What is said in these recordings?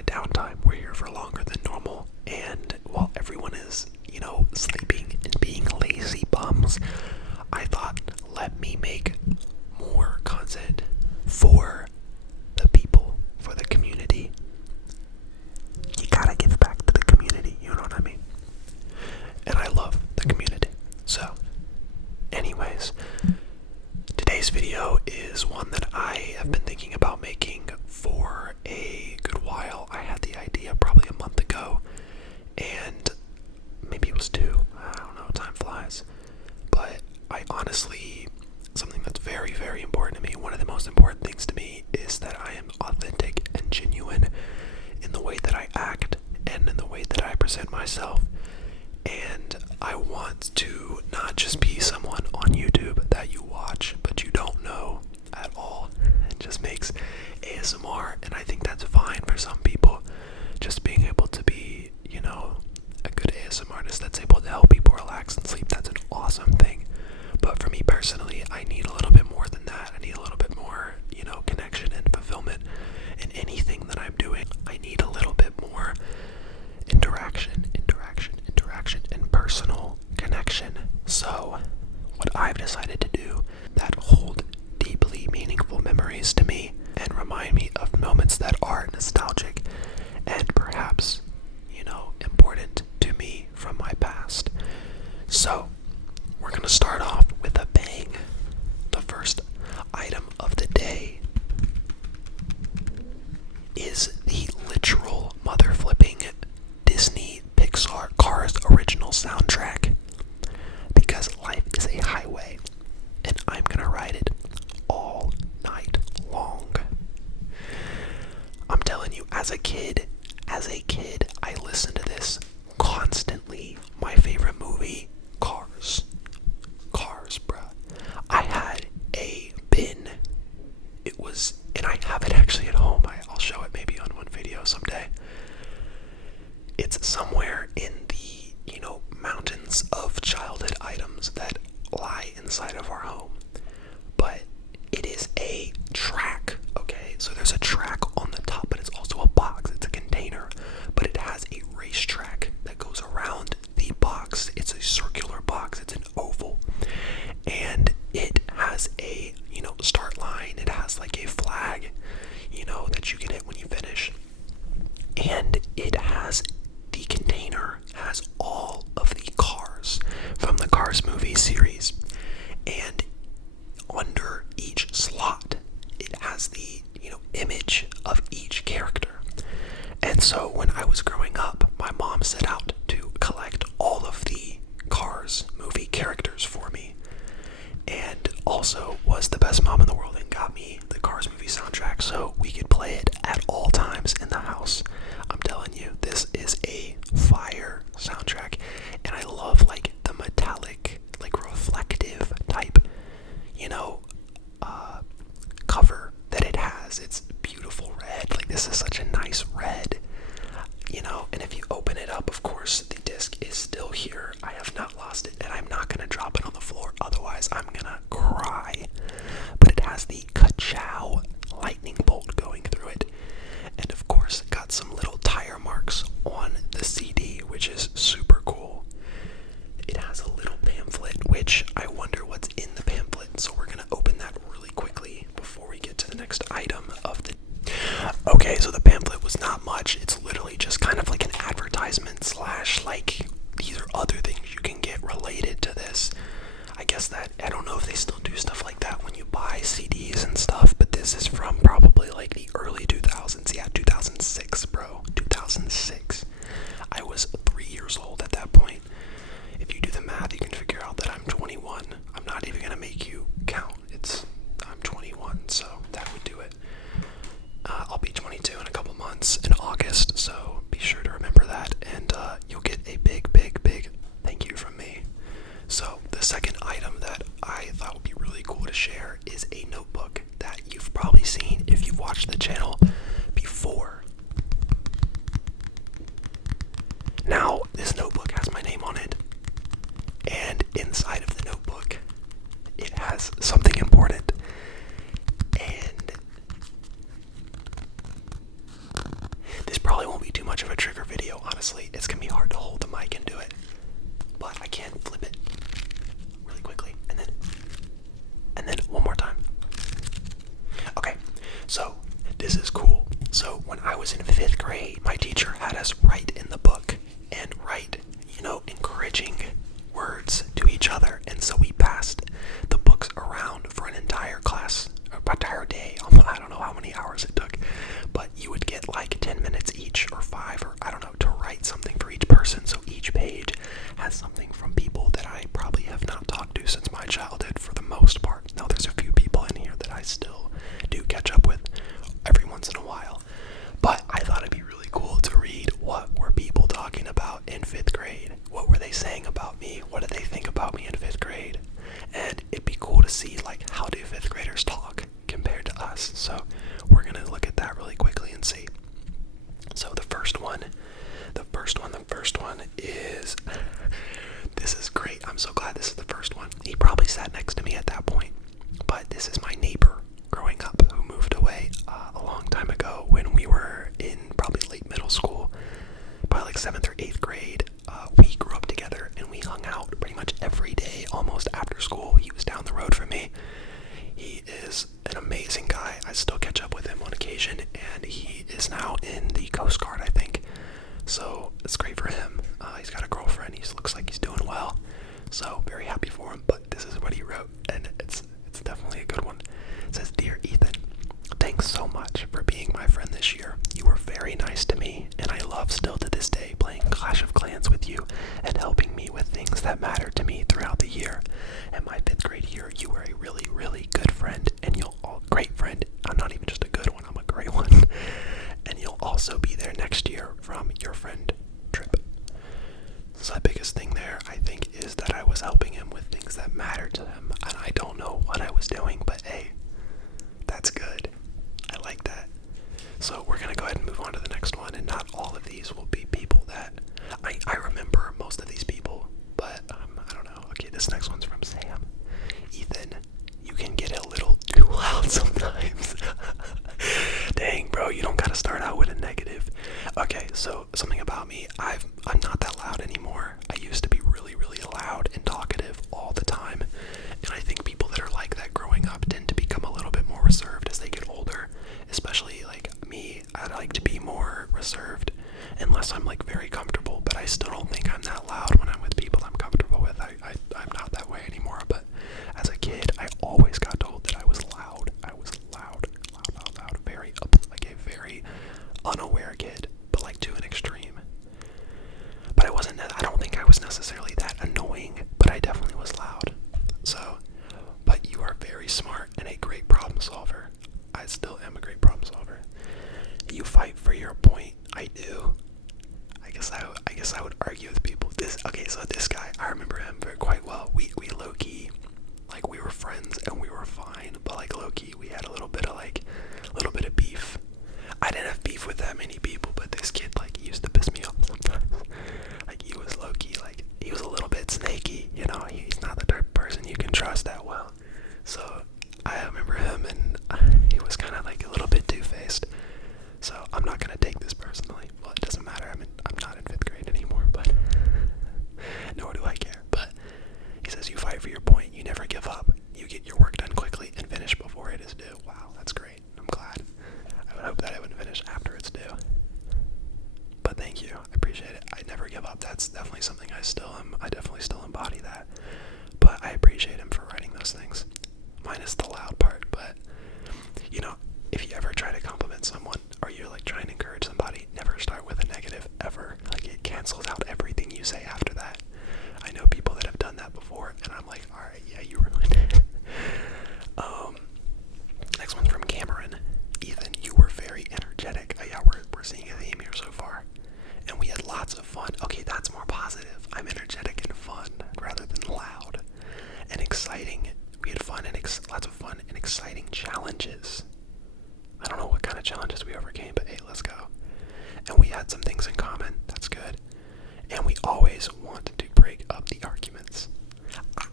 of downtime. We're here for longer than normal, and while everyone is, sleeping and being lazy bums, I thought, let me make more content for the people, for the community. You gotta give back to the community, you know what I mean? And I love the community. So, anyways, today's video is one that I have been thinking about making for a good while. I had the idea probably a month ago, and maybe it was 2. I don't know, time flies. But I honestly, something that's very, very important to me, one of the most important things to me, is that I am authentic and genuine in the way that I act and in the way that I present myself. And I want to not just be someone on YouTube that you watch but you don't know at all. It just makes ASMR, and I think that's fine for some people. Just being able to be, a good ASMR artist that's able to help people relax and sleep, that's an awesome thing. But for me personally, I need a little bit more than that. I need a little bit more, connection and fulfillment in anything that I'm doing. I need a little bit more interaction, and personal connection. So, what I've decided to do that hold deeply meaningful memories to me and remind me of moments that are nostalgic and perhaps, important to me from my past. So, we're gonna start off with a bang. The first item of the day is the literal mother flipping Disney Pixar Cars original soundtrack, because life is a highway and I'm gonna ride it all night long. I'm telling you, as a kid, I listened to this constantly. My favorite movie, Cars, bruh. I had a bin. And I have it actually at home. I'll show it maybe on one video someday. It's somewhere in the, mountains of childhood items that lie inside of our home. But it is a track, okay? So there's a track on the top, but it's also a box. It's a container, but it has a racetrack that goes around the box. It's a circular box. It's an oval. And it has a, start line. It has like a flag, that you can hit when you finish. And the container has all of the cars from the Cars movie series. And under each slot, it has the, image of each character. And so when I was growing up, my mom set out to collect all of the Cars movie characters for me. And also was the best mom in the world and got me the Cars movie soundtrack so we could play it at all times in the house. I'm telling you, this is a fire soundtrack, and I love the metallic, reflective type, cover that it has. It's beautiful red. This is such a nice red, and if you open it up, of course, This probably won't be too much of a trigger video, honestly. It's gonna be hard to hold the mic and do it. But I can flip it really quickly. And then one more time. Okay, so this is cool. So when I was in 5th grade, my teacher had us write in the book and write, encouraging words to each other. And so we passed the books around for an entire class, an entire day. I don't know how many hours it took, but you would get like 10 minutes each or 5 or I don't know to write something for each person. So each page has something from people that I probably have not talked to since my childhood for the most part. Now there's a few people in here that I still do catch up with every once in a while. But I thought it'd be really cool to read what were people talking about in 5th grade. What were they saying about me? What did they think about me in 5th grade? And it'd be cool to see like how do 5th graders talk compared to us. So we're gonna look at that really quickly and see. So the first one is this is great. I'm so glad this is the first one. He probably sat next to me at that point. But this is my neighbor growing up who moved away a long time ago when we were in probably late middle school, probably like 7th or 8th grade. We grew up together and we hung out pretty much every day, almost after school. He was down the road from me. He is an amazing guy. I still catch up with him on occasion, and he is now in the Coast Guard, I think. So it's great for him. He's got a girlfriend. He looks like he's doing well. So very happy for him. But this is what he wrote, and it's definitely a good one. It says, "Dear Ethan, thanks so much for being my friend this year. You were very nice to me, and I love still to this day playing Clash of Clans with you and helping me with things that matter to me throughout the year. In my 5th grade year, you were a really, really good friend, and great friend. I'm not even just a good one, I'm a great one. And you'll also be there next year from your friend Trip." So the biggest thing there, I think, is that I was helping him with things that matter to him, and I don't know what I was doing, but hey, that's good. I like that. So we're gonna go ahead and move on to the next one, and not all of these will be people that I remember most of these people, but I don't know. Okay, this next one's from Sam. "Ethan, you can get a little too loud sometimes." Dang, bro, you don't gotta start out with a negative. Okay, so something about me, I'm not that loud anymore. I used to be really, really loud and talkative all the time, and I think people that are like that growing up tend to become a little bit more reserved as they get older. Especially like me, I like to be more reserved unless I'm like very comfortable, but I still don't think I'm that loud when I'm with people I'm comfortable with. I'm not that way anymore, but as a kid, I always got told that I was loud. I was loud, very, like a very unaware kid, but like to an extreme. But I don't think I was necessarily that annoying, but I definitely was loud. So, but you are very smart and a great problem solver. I still am a great problem solver. You fight for your point. I do. I guess I would argue with people. So this guy, I remember him quite well. We low-key, like we were friends and we were fine, but like low-key we had a little bit of beef. I didn't have beef with that many people, but this kid like used to piss me off sometimes. Like he was low-key, like he was a little bit snaky, he's not the type of person you can trust that well. So I remember him, and he was kind of like a little bit two-faced. So I'm not gonna take this personally. Well, it doesn't matter. I'm not in 5th grade anymore, but nor do I care. But he says, "You fight for your point. You never give up. You get your work done quickly and finish before it is due." Wow, that's great. I'm glad. I would hope that I would finish after it's due. But thank you. I appreciate it. I never give up. That's definitely something I definitely still embody that. But I appreciate him for writing those things. Minus the loud part, but if you ever try to compliment someone or you're like trying to encourage somebody, never start with a negative ever. Like it cancels out everything you say after that. I know people that have done that before, and I'm like, alright, yeah, you ruined it. Next one's from Cameron. "Ethan, you were very energetic." Oh yeah, we're seeing a theme here so far. "And we had lots of fun." Okay, that's more positive. I'm energetic and fun rather than loud. "And exciting. We had fun and lots of fun and exciting challenges." I don't know what kind of challenges we overcame, but hey, let's go. "And we had some things in common." That's good. "And we always wanted to break up the arguments."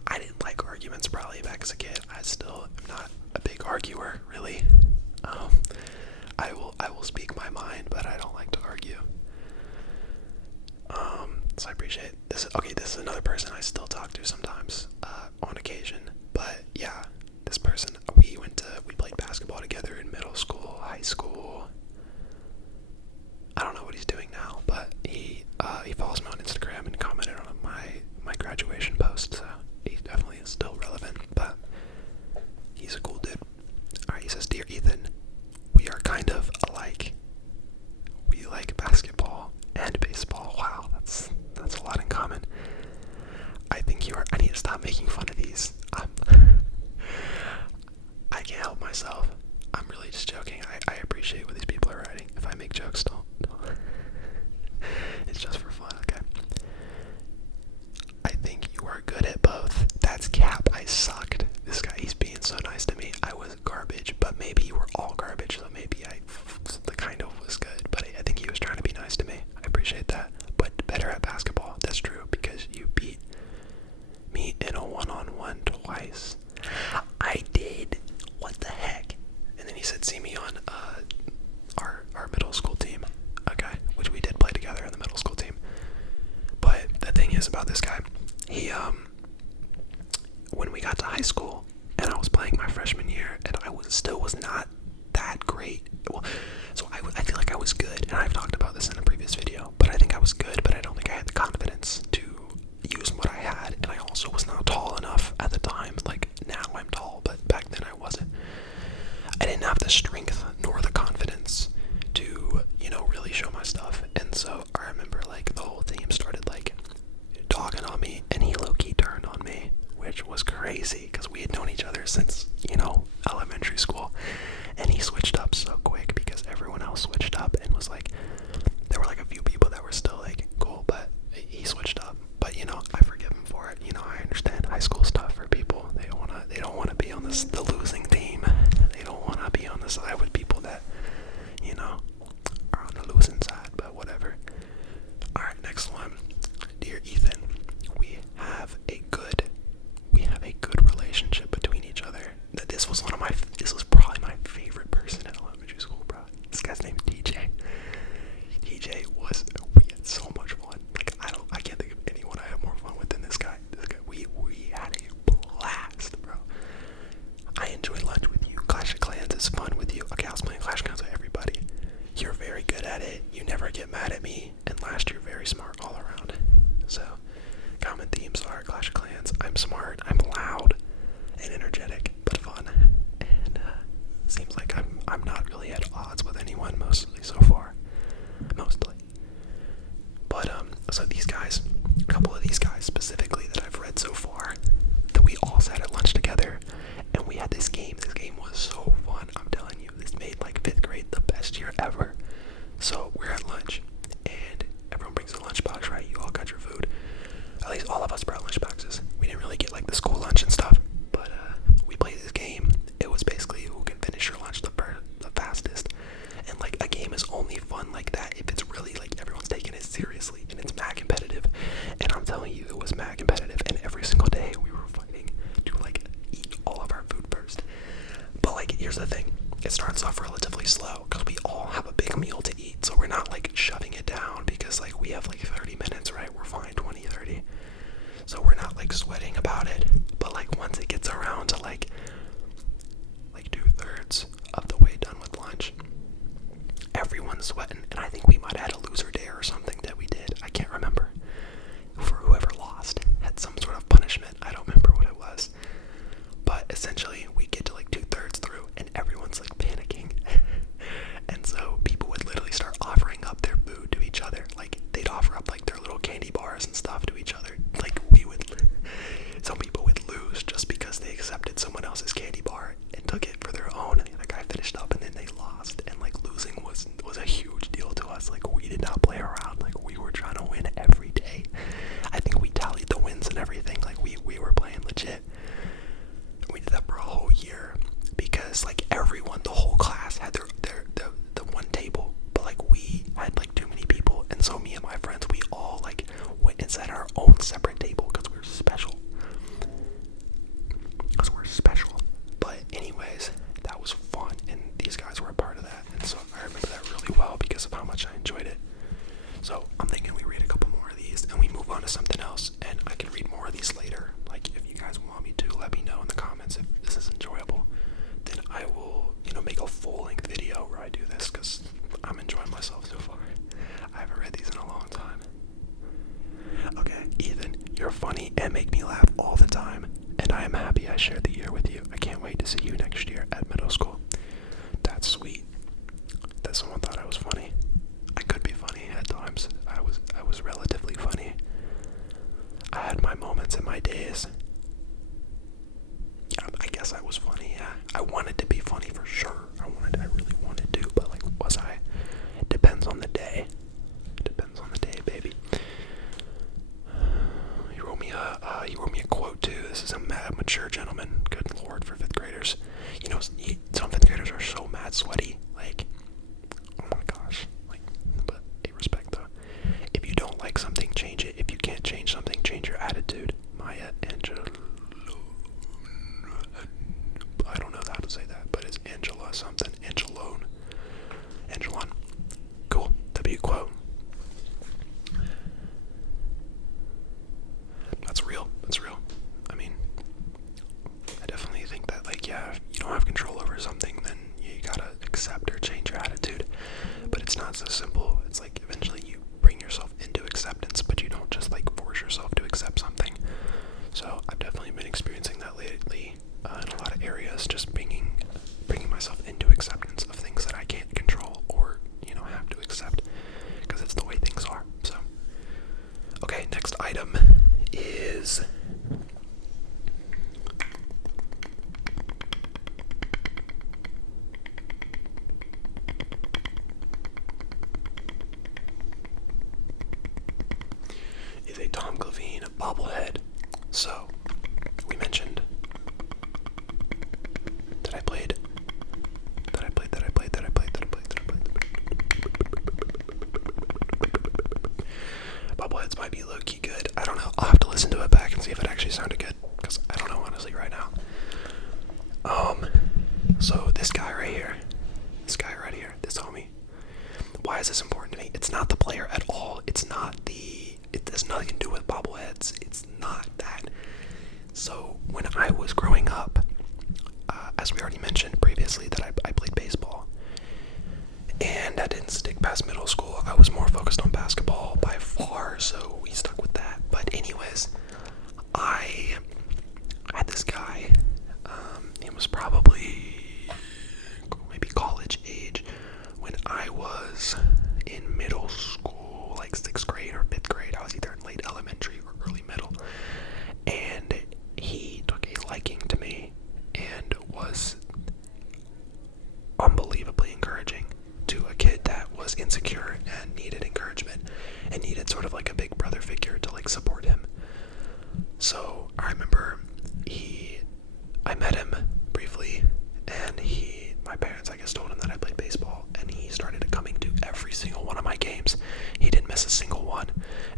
I didn't like arguments probably back as a kid. I still am not a big arguer, really. I will speak my mind, but I don't like to argue. So I appreciate this. Okay, this is another person I still talk to sometimes, on occasion. But yeah, this person, we played basketball together in middle school, high school. I don't know what he's doing now, but he follows me on Instagram and commented on my graduation post, so he definitely is still relevant. But he's a cool dude. Alright, he says, "Dear Ethan, we are kind of alike. We like basketball and baseball." Wow, that's a lot in common. I need to stop making fun of these. I can't help myself. I'm really just joking. I appreciate what these people are writing. If I make jokes, don't. It's just for fun, okay? "I think you are good at both." That's cap. I sucked. This guy, he's being so nice to me. I was garbage, but maybe you were all garbage, so maybe the kind of was good. But I think he was trying to be nice to me. I appreciate that. But better at basketball. That's true, because you beat me in a one-on-one twice. I did. What the heck? And then he said, "See me on our middle school team." Okay, which we did play together in the middle school team. But the thing is about this guy, he when we got to high school and I was playing my freshman year, and I still was not that great. Well, so I feel like I was good, and I've talked about this in a previous video, but I think I was good, but I don't think I had the confidence to use what I had, and I also was not tall enough at the time. Like, now I'm tall, but back then I wasn't. I didn't have the strength nor the confidence to, really show my stuff. And so I remember, like, the whole team started, like, dogging on me, and he low-key turned on me, which was crazy, because we had known each other since, elementary school. And he switched up so quick, because everyone else switched up, and was like, there were, like, a few people that were still, like, cool, but he switched up. But, I forgive him for it. I understand high school stuff for people. They don't want to be on the losing team. They don't want to be on the side with people that, are on the losing side, but whatever. Alright, next one. "Dear Ethan, we have a good relationship between each other." This was probably my favorite person in elementary school, bro. This guy's named DJ. We had so much fun. Like, I can't think of anyone I have more fun with than this guy. We had a blast, bro. "I enjoy lunch with you. Clash of Clans is fun with you." Okay, I was playing Clash of Clans with everybody. "You're very good at it. You never get mad at me. And last year, very smart all around." So, common themes are Clash of Clans. I'm smart, I'm loud, and energetic, but fun. And seems like I'm not really at odds with anyone mostly so far. Mostly. But so these guys, a couple of these guys specifically that I've read so far, that we all sat at lunch together, and we had this game. This game was so fun. I'm telling you, this made like 5th grade the best year ever. So we're at lunch, and everyone brings a lunchbox, right? You all got your food. At least all of us brought lunchboxes. We didn't really get like the school lunch and stuff, but we played this game. It was basically who can finish your lunch the fastest. And like, a game is only fun like that if it's really like everyone's taking it seriously and it's mad competitive. And I'm telling you, it was mad competitive, and every single day we were fighting to like eat all of our food first. But like, here's the thing. It starts off relatively slow because we all have a big meal to eat, so we're not like shoving it down, because like we have like 30 minutes, right? We're fine, 20, 30. So we're not like sweating about it. But like, once it gets around to like 2/3 of the way done with lunch, everyone's sweating. And I think we might have had a loser day or something that we did. I can't remember. For whoever lost had some sort of punishment. I don't remember what it was. But essentially, we get to like 2/3 through, and everyone's like panicking. And so people would literally start offering up their food to each other. Like, they'd offer up like their little candy bars and stuff to each other. Like, some people would lose just because they accepted someone else's candy bar and took it for their own, and the other guy finished up, and then they lost. And like, losing was a huge deal to us. Like, we did not play around. Like, we were trying to win every day. I think we tallied the wins and everything. Like, we were playing legit. We did that for a whole year, because like everyone, the whole class had the one table, but like we had like too many people, and so me and my friends, we all like went and set our own separate table because we're special. But anyways, that was fun, and these guys were a part of that, and so I remember that really well because of how much I enjoyed it. So I'm thinking we read a couple more of these. these and we move on to something else, and I can read more of these later. Like, if you guys want me to, let me know in the comments if this is enjoyable. Then I will, make a full-length video where I do this, because I'm enjoying myself so far. I haven't read these in a long time. Okay, Ethan, you're funny and make me laugh all the time, and I am happy I shared the year with you. I can't wait to see you next year at middle school. That's sweet that someone thought I was funny. I could be funny at times. I was relatively funny. I had my moments and my days. Yeah, I guess I was funny, yeah. I wanted to be funny for sure. I really wanted to, but was I? It depends on the day. It depends on the day, baby. He wrote me a quote too. This is a mad, mature gentleman. Good lord, for 5th graders. Some 5th graders are so mad sweaty. Oh my gosh. But hey, respect though. If you don't like something, change it. If you can't change something, change your attitude. Maya Angelou. I don't know how to say that, but it's Angela something. Angelone. Angelon. Cool. W quote. That's real. That's real. I mean, I definitely think that, if you don't have control over something, then you gotta accept or change your attitude. But it's not so simple. It's eventually you bring yourself into acceptance, but you don't just force yourself to accept something. So I've definitely been experiencing that lately in a lot of areas, just bringing myself into acceptance of things that I can't control or have to accept, because it's the way things are. So okay, next item is a Tom Glavine bobblehead. So we mentioned that I played. Bobbleheads might be low-key good. I don't know. I'll have to listen to it back and see if it actually sounded good, because I don't know honestly right now. So this guy right here, this homie. Why is this important to me? It's not the player at all. It has nothing to do with bobbleheads. It's not that. So when I was growing up, as we already mentioned previously, that I played baseball, and I didn't stick past middle school. I was more focused on basketball by far, so we stuck with that. But anyways, I had this guy. He was probably maybe college age when I was in middle school, 6th grade or 5th grade. I was either in late elementary or early middle, and he took a liking to me and was unbelievably encouraging to a kid that was insecure and needed encouragement and needed sort of a big brother figure to support him. So I remember I met him briefly, and my parents, I guess, told him that I played baseball, and he started coming to every single one of my games. He didn't miss a single one,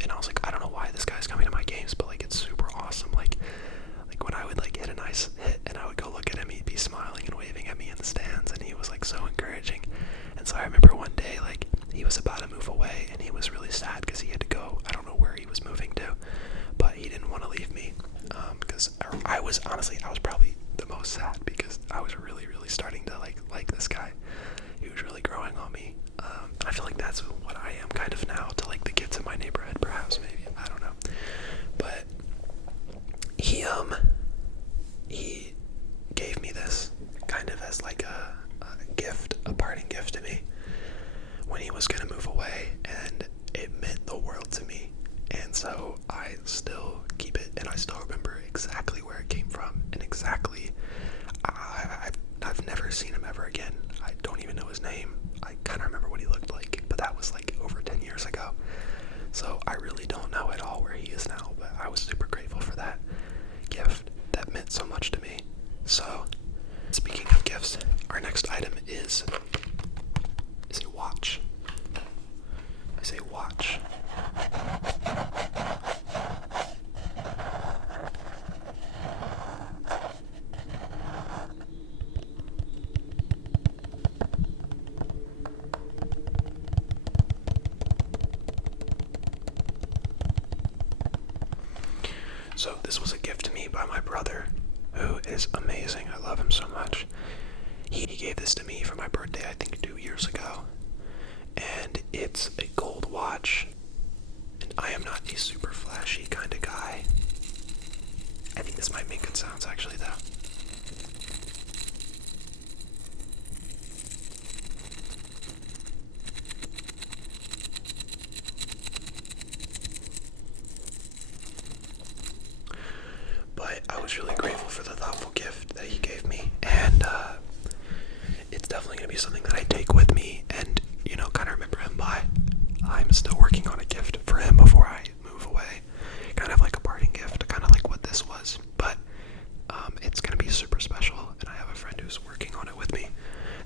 and I was I don't know why this guy's coming to my games, but it's super awesome. When I would hit a nice hit and I would go look at him, he'd be smiling and waving at me in the stands, and he was so encouraging. And so I remember one day he was about to move away, and he was really sad because he had to go. I don't know where he was moving to, but he didn't want to leave me, because I was probably the most sad, because I was really starting to like this guy. He was really growing on me. I feel that's what I am kind of now to the kids in my neighborhood, perhaps, maybe, I don't know. But he gave me this kind of as a gift, a parting gift to me when he was gonna move away, and it meant the world to me. And so I still keep it, and I still remember exactly where it came from, and exactly, I've never seen him ever again. I don't even know his name. I kind of remember what he looked like, but that was So this was a gift to me by my brother, who is amazing. I love him so much. He gave this to me for my birthday, I think 2 years ago. And it's a gold watch. And I am not a super flashy kind of guy. I think this might make good sounds actually though. But I was really grateful for the thoughtful gift that he gave me, and it's definitely going to be something that I take with me and, you know, kind of remember him by. I'm still working on a gift for him before I move away, kind of like a parting gift, kind of like what this was, but it's going to be super special, and I have a friend who's working on it with me,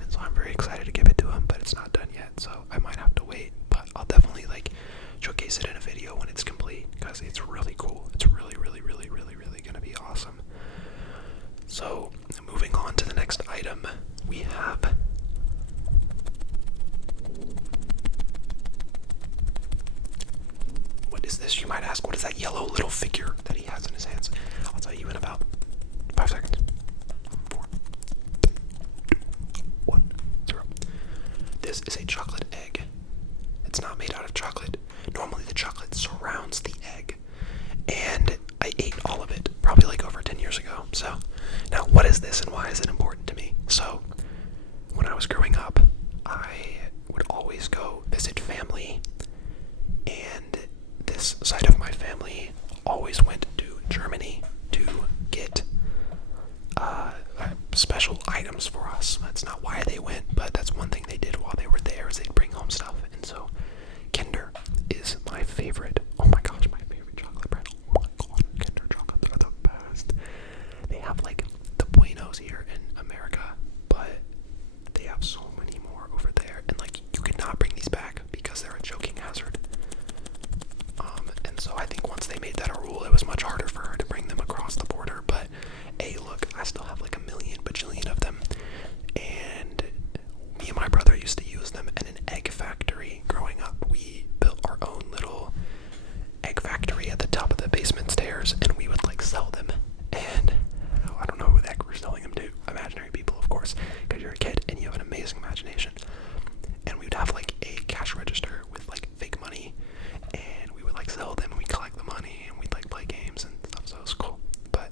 and so I'm very excited to give it to him, but it's not done yet, so I might have to wait, but I'll definitely like showcase it in a video when it's complete, because it's really cool. It's really gonna be awesome. So moving on to the next item, we have what is this, you might ask? What is that yellow little figure that he has in his hands? I'll tell you in about 5 seconds. 4, 3, 2, 1, 0. This is a chocolate egg. It's not made out of chocolate. Normally the chocolate surrounds the egg, and I ate all of it probably like over 10 years ago. So now what is this and why is it important to me? So when I was growing up, I would always go visit family, and this side of my family always went to Germany to get special items for us. That's not why they went, but that's one thing they did while they were there, is they'd bring home stuff. And so Kinder is my favorite. Oh my gosh, my favorite chocolate brand. Oh my god, Kinder chocolates are the best. They have like the Buenos here in America, but they have so many more over there, and like you cannot bring these back because they're a choking hazard. And so I think once they made that a rule, it was much harder for her to bring them across the border. But hey, look, I still have like a million bajillion of them, and me and my brother used to use them in an egg factory growing up. We built our own little egg factory at the top of the basement stairs, and we would like sell them. And I don't know who the heck we're selling them to. Imaginary people, of course, because you're a kid and you have an amazing imagination. And we would have like a cash register with like fake money, and we would like sell them, and we collect the money, and we'd like play games and stuff. So it was cool. But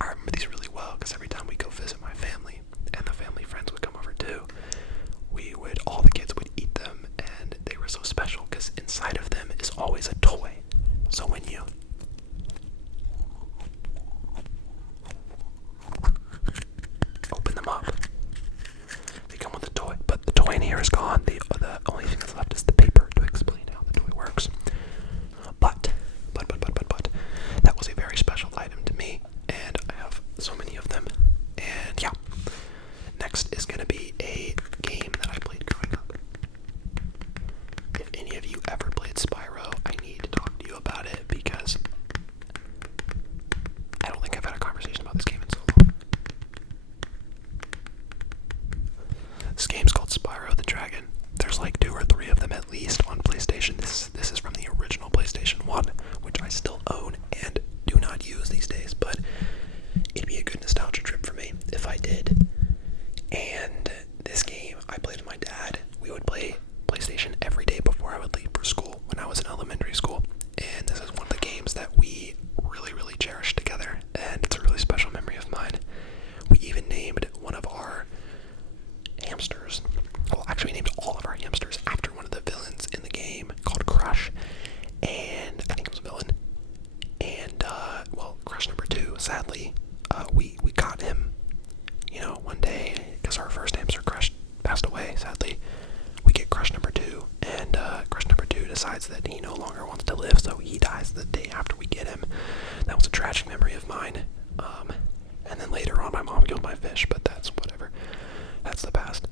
I remember these really well because every time we go visit my family, and the family friends would come over too, all the kids would eat them, and they were so special because inside of them is always a toy. So when you open them up, they come with a toy, but the toy in here is gone. The only thing that's left is the paper to explain how the toy works. But that was a very special item to me, and I have so many of them. And yeah, next is going to be a game that I played growing up. If any of you ever played Spyro, I need to talk to you about it, because I don't think I've had a conversation about this game in so long. This game's called Spyro the Dragon. There's like 2 or 3 of them at least on PlayStation. This is from the original PlayStation 1, which I still own and do not use these days, but it'd be a good nostalgia trip for me if I did. And this game I played with my dad. We would play PlayStation every day before I would leave for school when I was in elementary school. And this is one of the games that we really cherished together, and it's a really special memory of mine. We even named one of our hamsters, well, actually we named all of our hamsters after one of the villains in the game called Crush, and I think it was a villain. And well, Crush number 2, sadly, we got him, you know, one day, because our first hamster Crush passed away, sadly. We get Crush number 2, and Crush number 2 decides that he no longer wants to live, so he dies the day after we get him. That was a tragic memory of mine. And then later on, my mom killed my fish, but that's whatever. That's the past.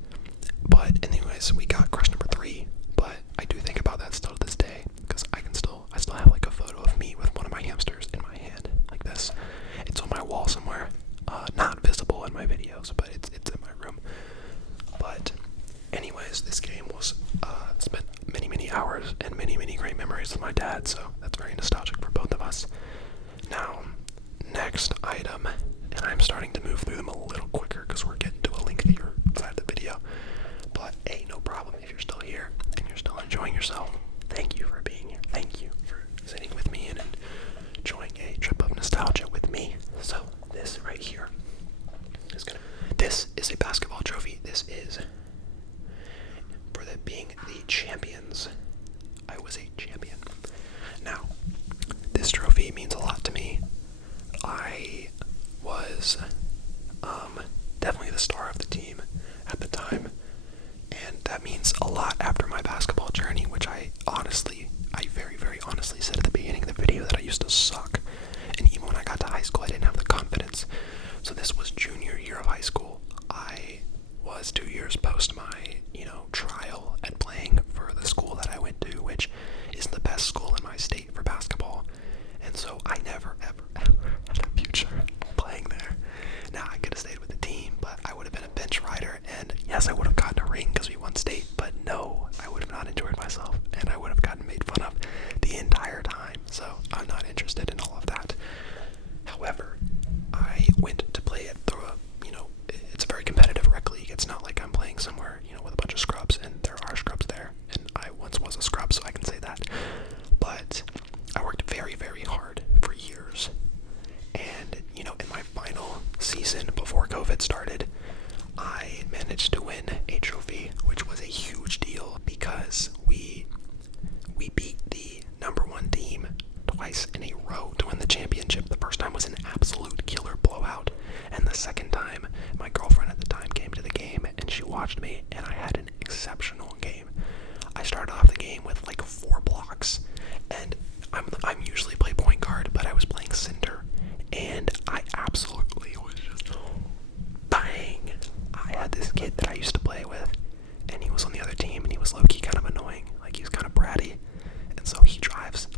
But anyways, we got Crush number 3, but I do think about that still to this day, because I still have like a photo of me with one of my hamsters in my hand, like this. It's on my wall somewhere, not visible in my videos, but it's in my room. But anyways, this game was spent many hours and many great memories with my dad, so that's very nostalgic for both of us. Now, next item, and I'm starting to move through them a little quicker because we're getting to a lengthier side of the video. But hey, no problem if you're still here and you're still enjoying yourself. Thank you for being here. Thank you for sitting with me and enjoying a trip of nostalgia with me. So this right here is this is a basketball trophy. This is for being the champions. I was a champion. Now, this trophy means a lot to me. I was definitely the star of the team at the time, and that means a lot after my basketball journey, which I very, very honestly said at the beginning of the video that I used to suck, and even when I got to high school I didn't have the confidence. So this was junior year of high school. I was 2 years post my, trial at playing for the school that I went to, which is the best school in my state for basketball. And so I never, ever, ever had a future playing there. Now, I could have stayed with the team, but I would have been a bench rider, and yes, I would have gotten a ring because we won state, but no, I would have not enjoyed myself, and I would have gotten made fun of the entire time, so I'm not interested in all of that. However, I went to play at the, it's a very competitive rec league. It's not like I'm playing somewhere, with a bunch of scrubs, and there are scrubs there, and I once was a scrub, so I can say that. But I worked very, very hard for years, and, in my final season before COVID started, I managed to win a trophy, which was a huge deal because we beat the #1 team twice in a row to win the championship. The first time was an absolute killer blowout, and the second time, my girlfriend at the time came to the game and she watched me, and I had an exceptional game. I started off the game with like 4 blocks, and I'm usually play point guard, but I was playing center, and I absolutely was just bang. I had this kid that I used to play with, and he was on the other team, and he was low-key kind of annoying, like he was kind of bratty, and so he drives,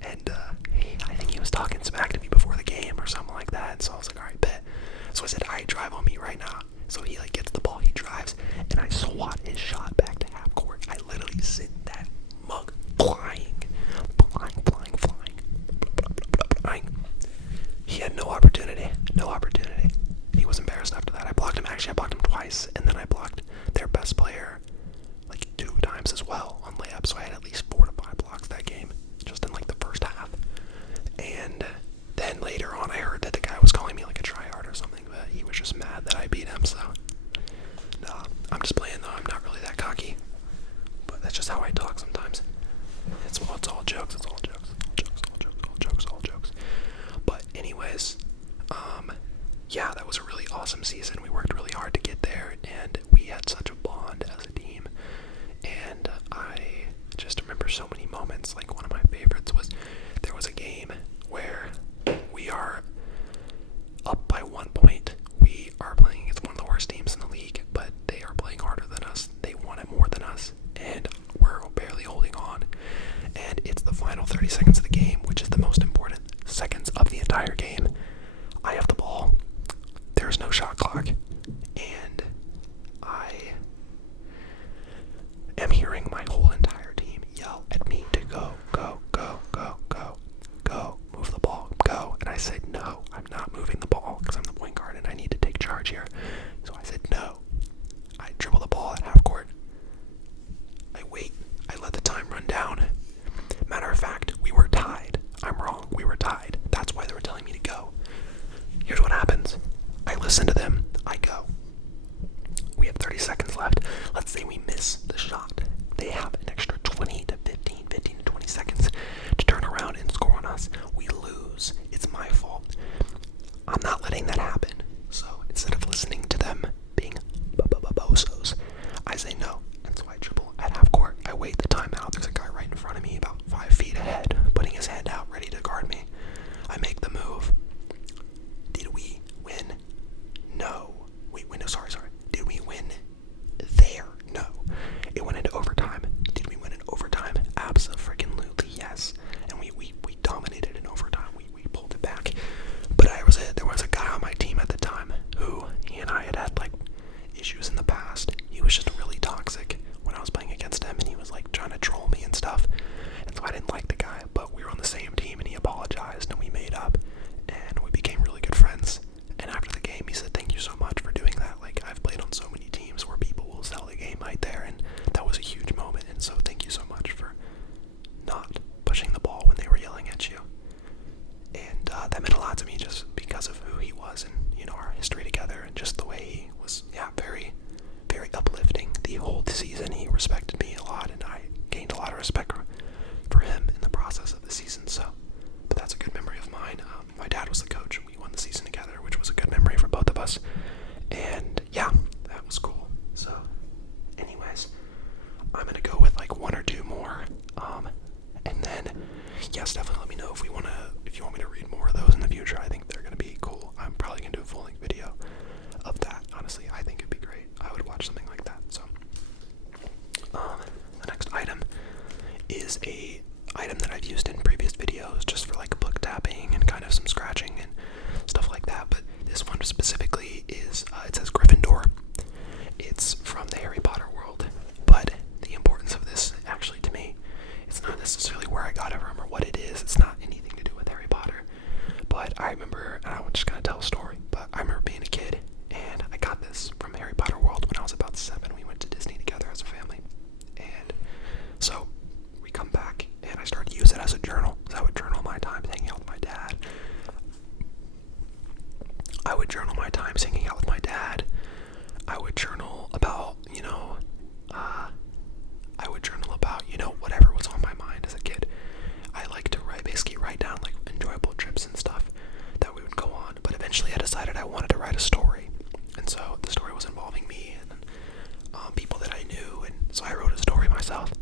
and I think he was talking smack to me before the game or something like that, so I was like, alright, bet. So I said, alright, drive on me right now. So he like gets the ball, he drives, and I swat his shot back to half court. I literally sent that mug flying. He had no opportunity. He was embarrassed after that. I blocked him twice, and then I blocked their best player like 2 times as well on layups, so I had at least 4 to 5 blocks that game, just in like the first half. And then later on I heard that the guy was calling me like a tryhard or something, but he was just mad that I beat him, so no, I'm just playing though. I'm not really that cocky, but that's just how I talk sometimes. It's all jokes. But anyways, yeah, that was a really awesome season. We worked really hard to get there, and we had such a bond as a team. And I just remember so many moments. Like, one of my favorites was there was a game where we are up by 1 point. We are playing against one of the worst teams in the league, but they are playing harder than us. They want it more than us, and we're barely holding on. And it's the final 30 seconds of the game, which is the most important seconds of the entire game. I have the ball. There's no shot clock, and I am hearing my whole entire team yell at me to go, move the ball, go. And I said, no, I'm not moving the ball because I'm the point guard and I need to take charge here. So I said, no. I dribble the ball at half court. I wait. I let the time run down. Matter of fact, we were tied. I'm wrong. We were tied. That's why they were telling me to go. Here's what happens. I listen to them. I go. And then, yes, definitely let me know if you want me to read more of those in the future. I think they're gonna be cool. I'm probably gonna do a full length video of that. Honestly, I think it'd be great. I would watch something like that. So, the next item is a item that I've used in previous videos, just for like book tapping and kind of some scratching and stuff like that. But this one specifically is, it says Gryffindor. It's from the Harry Potter world, but the importance of this, actually, to me, it's not necessarily where I got it from or what it is. It's not anything to do with Harry Potter. But I remember, and I'm just gonna tell a story, but I remember being a kid, and I got this from Harry Potter world when I was about 7. We went to Disney together as a family, and so we come back, and I started to use it as a journal. So I would journal my time hanging out with my dad. I would journal my times hanging out with my dad. I would journal about, whatever was on my mind as a kid. I like to basically write down like enjoyable trips and stuff that we would go on. But eventually I decided I wanted to write a story. And so the story was involving me and people that I knew. And so I wrote a story myself.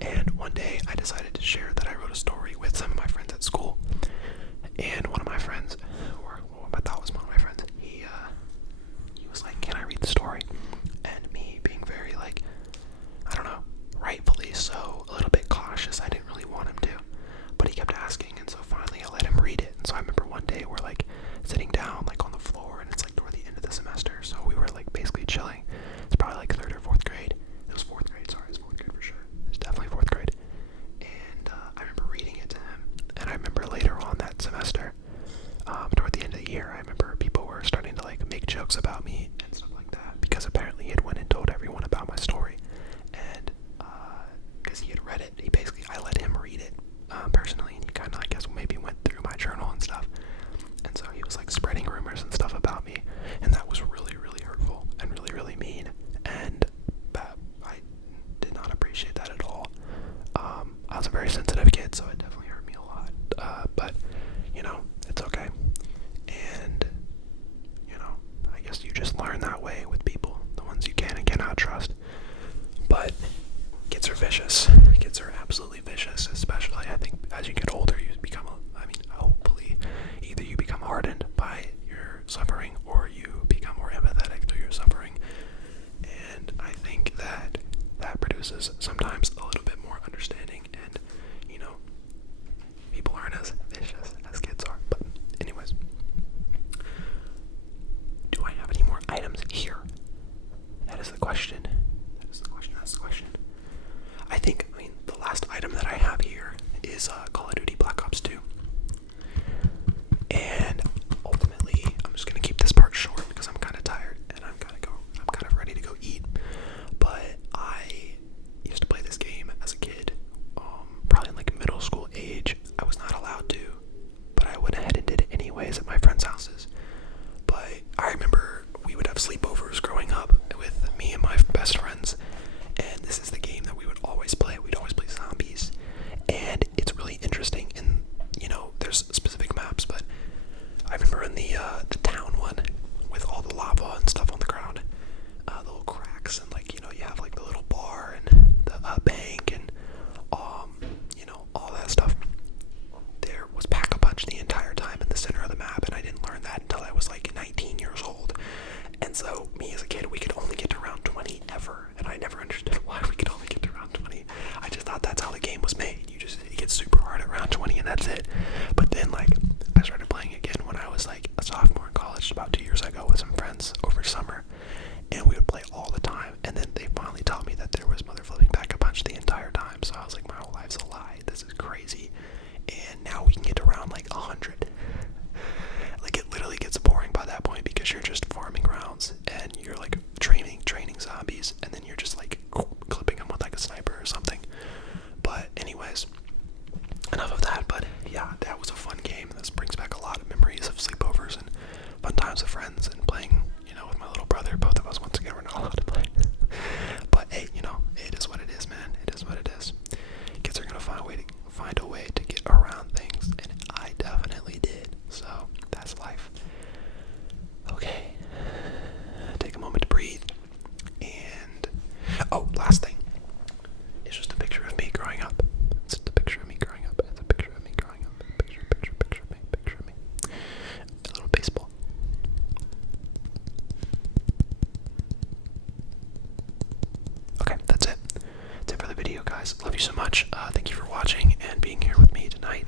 And one day I decided to share that I wrote a story with some of my friends at school. And one of my friends, or I thought was one of my friends, he was like, "Can I read the story?" And me being very like, I don't know, rightfully so, a little bit cautious, I didn't really want him to, but he kept asking, and so finally I let him read it. And so I remember one day we're like sitting down like on the floor, and it's like toward the end of the semester, so we were like basically chilling. It's probably like 3rd or 4th grade. It was 4th grade, sorry, it was 4th grade for sure. It was definitely 4th grade. And I remember reading it to him, and I remember later on that semester, toward the end of the year, I remember people were starting to like make jokes about me and stuff like that, because apparently he had went and told everyone about my story. And because he had read it, I let him read it personally, and he kind of, I guess, maybe went through my journal and stuff. And so he was like spreading rumors and stuff about me, and that was really, really hurtful and really, really mean. And I did not appreciate that at all. I was a very sensitive kid, so it definitely hurt me a lot. But it's okay. And I guess you just learn that way with people, the ones you can and cannot trust. But kids are vicious. Kids are absolutely vicious, especially, I think, as you get older, you become, hopefully, either you become hardened by your suffering or you become more empathetic to your suffering. And I think that produces sometimes a little bit more understanding, and, people aren't as vicious as kids are. But anyways, do I have any more items here? That is the question. That's the question. The last item that I have here is Call of Duty Black Ops 2. And ultimately, I'm just going to keep this part short because I'm kind of tired and I'm kind of ready to go eat. But I used to play this game as a kid, probably in like middle school age. I was not allowed to, but I went ahead and did it anyways at my friends' houses. But I remember we would have sleepovers growing up with me and my best friends, and this is the game that we would always play. We'd always play zombies, and it's really interesting. And there's specific maps, but I remember in the town one with all the lava and stuff on the ground, the little cracks, and you have like the little bar and the bank and all that stuff. There was Pack-a-Punch the entire time in the center of the map, and I didn't learn that until I was like 19 years old. And so me as a kid, we could only get to round 20 ever, and I never understood why we could only get to round 20. I just thought that's how the game was made. It gets super hard at round 20 and that's it. But then I started playing again when I was like a sophomore in college about 2 years ago with some friends over summer, and we would play all the time. And then they finally taught me that there was mother flipping Pack-a-Punch the entire time. So I was like, my whole life's a lie. This is crazy. And now we can get to round like 100. Like, it literally gets boring by that point because you're just farming rounds and you're like training zombies, and then you're just like clipping them with like a sniper or something. But anyways, enough of that. But yeah, that was a fun game. This brings back a lot of memories of sleepovers and fun times with friends and playing, with my little brother. Both of us, once again, we're not allowed to play. But hey, it is what it is, man. It is what it is. Kids are gonna find a way to get around things, and I definitely did. So that's life. Okay, take a moment to breathe. And last thing, it's just a picture of me growing up. It's just a picture of me video, guys. Love you so much. Thank you for watching and being here with me tonight.